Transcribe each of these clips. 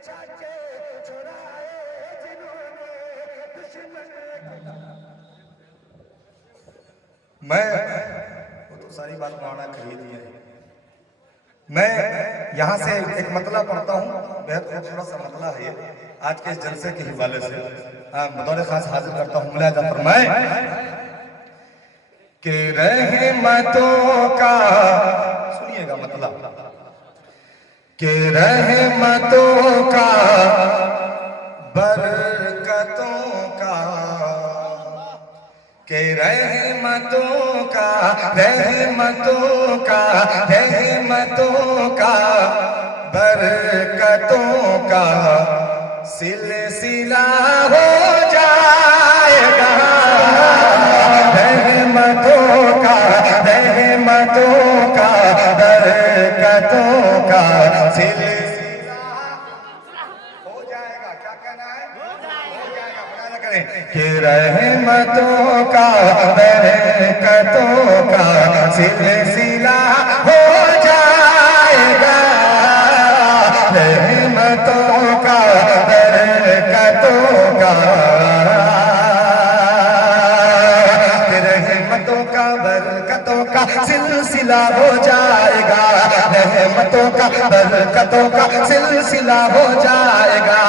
बचा के चुराए जिन्होंने दुश्मन। मैं वो तो सारी बात मौलाना कही दी है। मैं यहाँ से एक मतला पढ़ता हूँ, बेहद खूबसूरत सा मतला है ये, आज के इस जलसे के हवाले से बतौर खास हाजिर करता हूँ। मुलाजा फरमाए कि रहमतों का, सुनिएगा मतला, कि रहमतों का बरकतों का, के रहमतों का रहमतों का रहमतों का बरकतों का सिलसिला हो जाएगा। रहमतों का बरकतों का सिलसिला हो जाएगा। क्या कहना है? हो जाएगा। बना ना करें कि रहमतों का बरकतों का सिलसिला हो जाएगा। रहमतों का बरकतों का, रहमतों का बरकतों का सिलसिला हो जाएगा। रहमतों का बरकतों का सिलसिला हो जाएगा।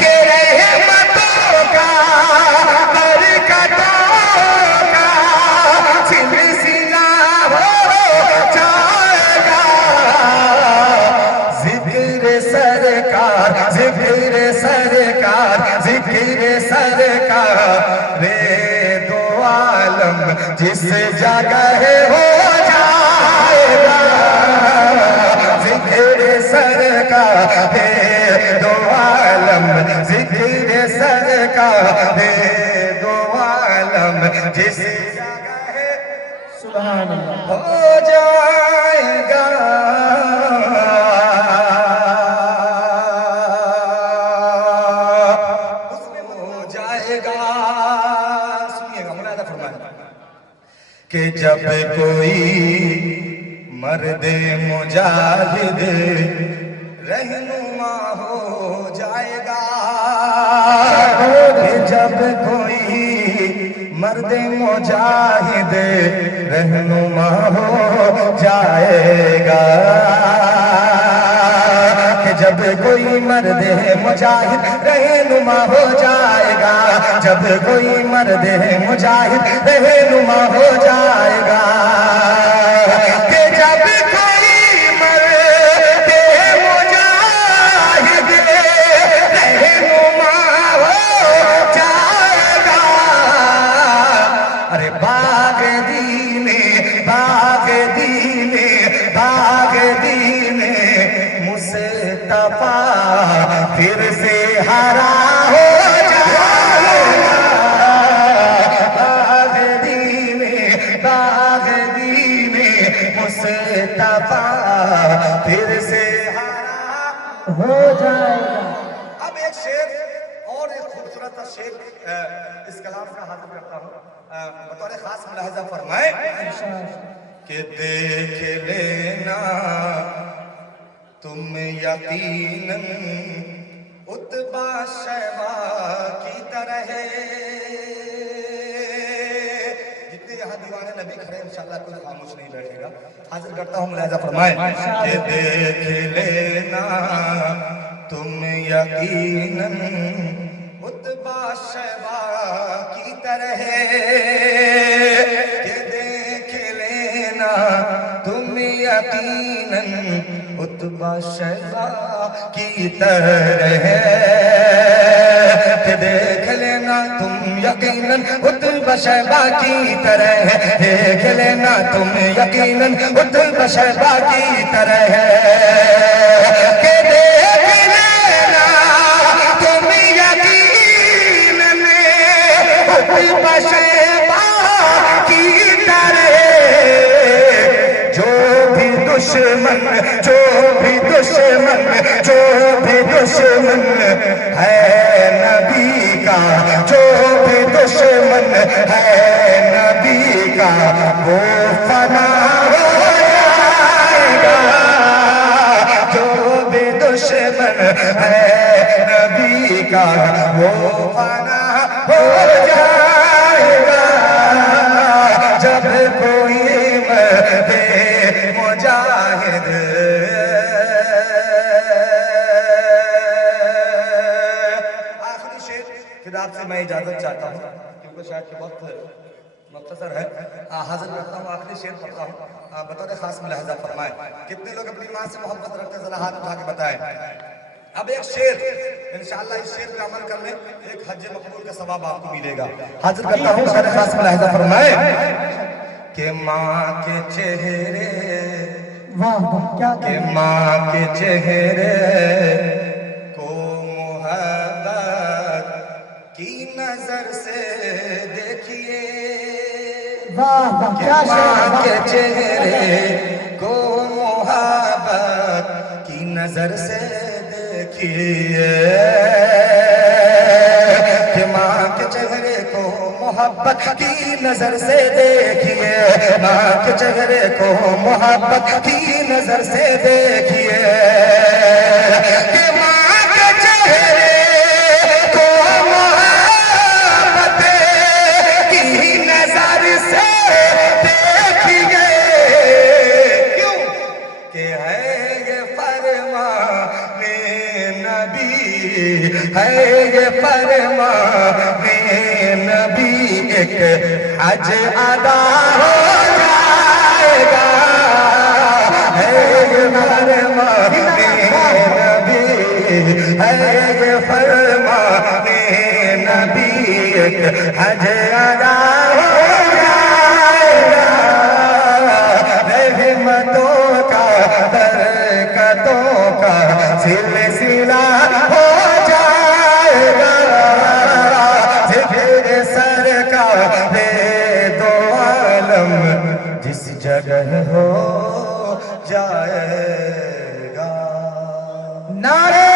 के रहमतों का बरकतों का सिलसिला हो जाएगा। जिक्र सरकार जिक्र सरकार जिक्र सरकार रे दो आलम जिस जगह हो जाएगा। जिक्र सरकार रे दो आलम जिक्र सरकार रे दो आलम जिस जगह सुभान अल्लाह हो जाएगा। कि जब कोई मर्द मुजाहिद रहनुमा हो जाएगा। जब कोई मर्द मुजाहिद रहनुमा हो जाएगा। जब कोई मर्द मुजाहिद रहनुमा हो जाएगा। जब कोई मर्द मुजाहिद रहनुमा हो जाएगा। कि जब कोई मर्द मुजाहिद रहनुमा हो जाएगा। अरे बाग दीने मुस्तफा फिर से हरा हो जाएगा। बाग दीने मुस्तफा फिर से हरा हो जाएगा। अब एक शेर और एक खूबसूरत सा शेर इस कलाम का हाजिर करता हूँ, बतौर खास मुलाहिजा फरमाए कि देख लेना तुम यकीनन उतबा शैबा की तरह। जितने यहाँ दीवाने नबी खड़े इंशाअल्लाह कोई खामोश नहीं बैठेगा। हाजिर करता हूँ मुलाहिजा फरमाए कि देख लेना तुम यकीनन उतबा शैबा की तरह। कि देख लेना तुम यकीनन उतबा शैबा की तरह। देख लेना तुम यकीनन उतबा शैबा की तरह। देख लेना तुम यकीनन उतबा शैबा की तरह। के देख लेना तुम यकीनन उतबा शैबा की तरह। जो भी दुश्मन है नबी का, जो भी दुश्मन है नबी का वो फना हो जाएगा। जो भी दुश्मन जाएगा जब कोई मदे मुजाहिद। आखिरी शेर फिर आपसे मैं इजाजत चाहता हूँ क्योंकि शायद के वक्त मुख्तसर है। हाजिर करता हूँ, आखिरी शेर पढ़ता हूँ, बतौर खास मुलाहजा फरमाए। कितने लोग अपनी माँ से मोहब्बत रखते हैं, जरा हाथ उठा के बताएं। अब एक शेर, इंशाअल्लाह इस शेर पे अमल करने एक हज मकबूल का सवाब आपको मिलेगा। हाजिर करता हूँ, बतौर खास मुलाहजा फरमाए कि माँ के चेहरे, के माँ के चेहरे को मोहब्बत की नजर से देखिए, माँ के चेहरे को मोहब्बत की नजर से देखिए, कि माँ के चेहरे को मोहब्बत की नजर से देखिए, माँ के चेहरे को मोहब्बत की नजर से देखिए, कि माँ के चेहरे को मोहब्बत की नजर से देखिए। क्यों कि है ये फरमाने नबी, है ये फरमाने नबी, एक हज अदा हो जाएगा, है ये फरमाने नबी, है ये फरमाने नबी, एक हज अदा हो जाएगा, रहमतों का बरकतों का सिलसिला हो जाएगा, जिक्र सरकार दो आलम जिस जगह हो जाएगा। नारे